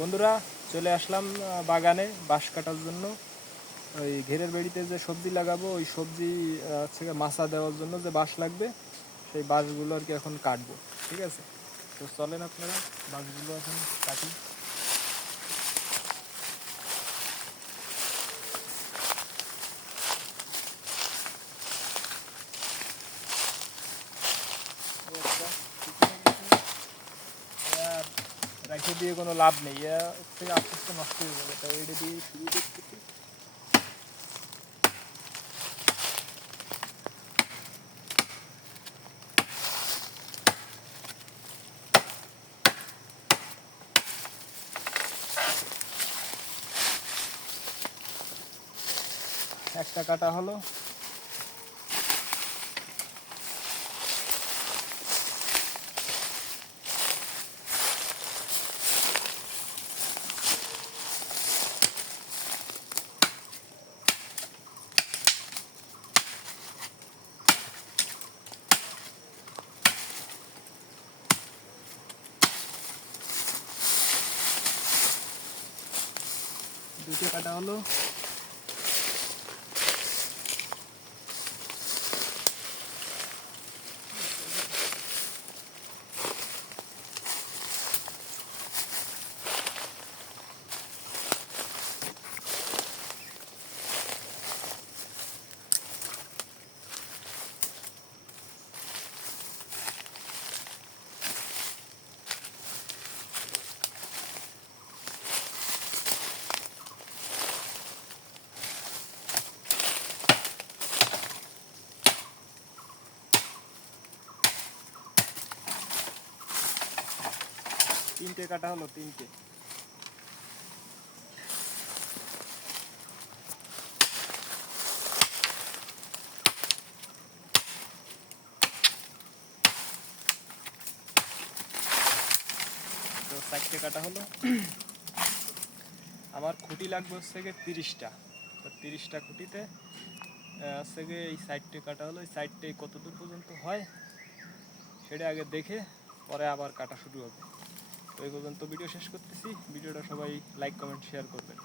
বন্ধুরা চলে আসলাম বাগানে বাঁশ কাটার জন্য। ওই ঘেরের বেড়িতে যে সবজি লাগাবো ওই সবজি হচ্ছে মাচা দেওয়ার জন্য যে বাঁশ লাগবে সেই বাঁশগুলো আর কি এখন কাটবো। ঠিক আছে, তো চলেন আপনারা বাঁশগুলো এখন কাটি। রেখে দিয়ে কোনো লাভ নেই, থেকে আস্তে আস্তে নষ্ট হয়ে যাবে, তাই এটা দিয়ে শুরু করতেছি। একটা কাটা হলো, দুটো কাটা হলো। তিনটে কাটা হলো, তিনটে। তো 4টে কাটা হলো। আমার খুঁটি লাগবে হচ্ছে গিয়ে 30টা। তো 30টা খুঁটিতে হচ্ছে গিয়ে এই 4টে কাটা হলো। এই 4টে কত দূর পর্যন্ত হয় সেটা আগে দেখে পরে আবার কাটা শুরু হবে। তো এই পর্যন্ত ভিডিও শেষ করতেছি। ভিডিওটা সবাই লাইক কমেন্ট শেয়ার করবেন।